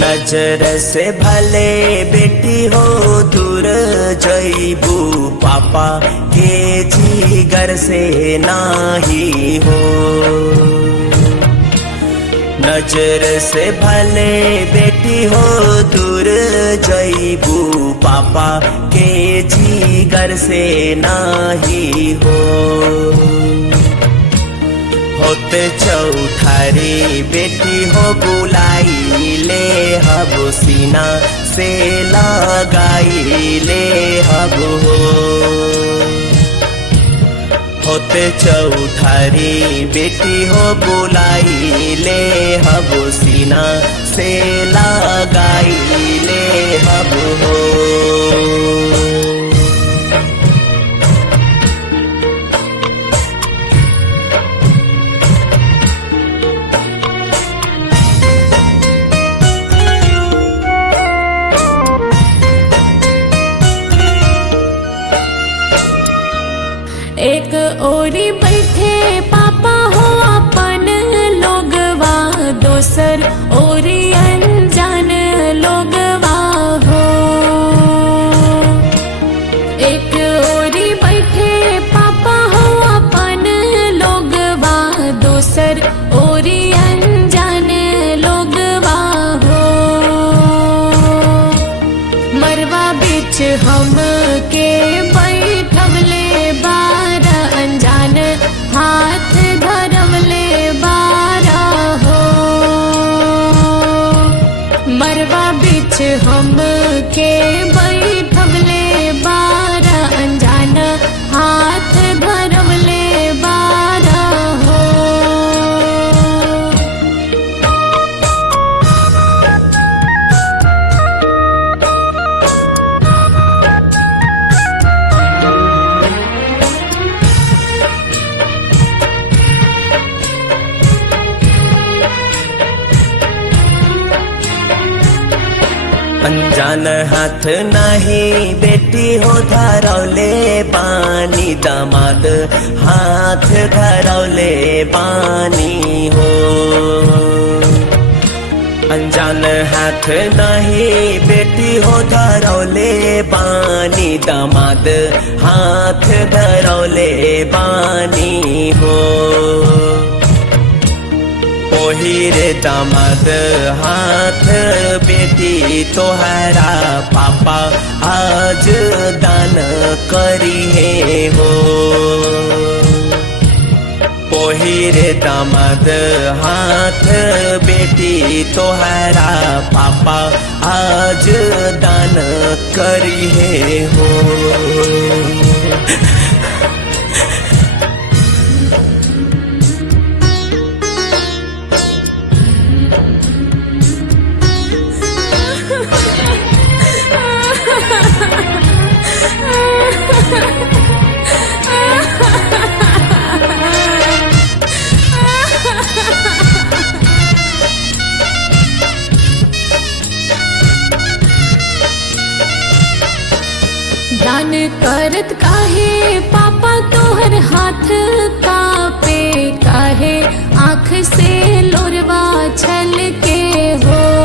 नजर से भले बेटी हो दूर जईबू, पापा के जिगर से नाही हो। नजर से भले बेटी हो दूर जईबू, पापा के जिगर से नाही हो। होते चौठारी बेटी हो बुलाई ले हब, सीना से लगाई ले हब हो। होते चौठारी बेटी हो बुलाई ले हब, सीना से लगाई ले हब हो। एक ओरी बैठे पापा हो अपन लोगवा, दोसर ओरी अनजान लोगवा हो। एक ओरी बैठे पापा हो अपन लोगवा, दोसर ओरी अनजान लोगवा हो। मरवा बिच हम के बैठवले बारा, अनजान हाथ धरवले बारा हो। मरवा बिच हम के बैठवले बारा, अनजान हाथ धरवले बारा हो। अनजान हाथ नहीं बेटी हो धरौले बानी, दामाद हाथ धरौले बानी हो। अनजान हाथ नहीं बेटी हो धरौले बानी, दामाद हाथ धरौले बानी हो। ओहिरे दामाद हाथ बेटी तोहरा पापा आज दान करी है हो। ओहिरे दामाद हाथ बेटी तोहरा पापा आज दान करी है हो। दान करत काहे पापा तोहर हाथ कापे, काहे आँख से लोरवा छल के हो।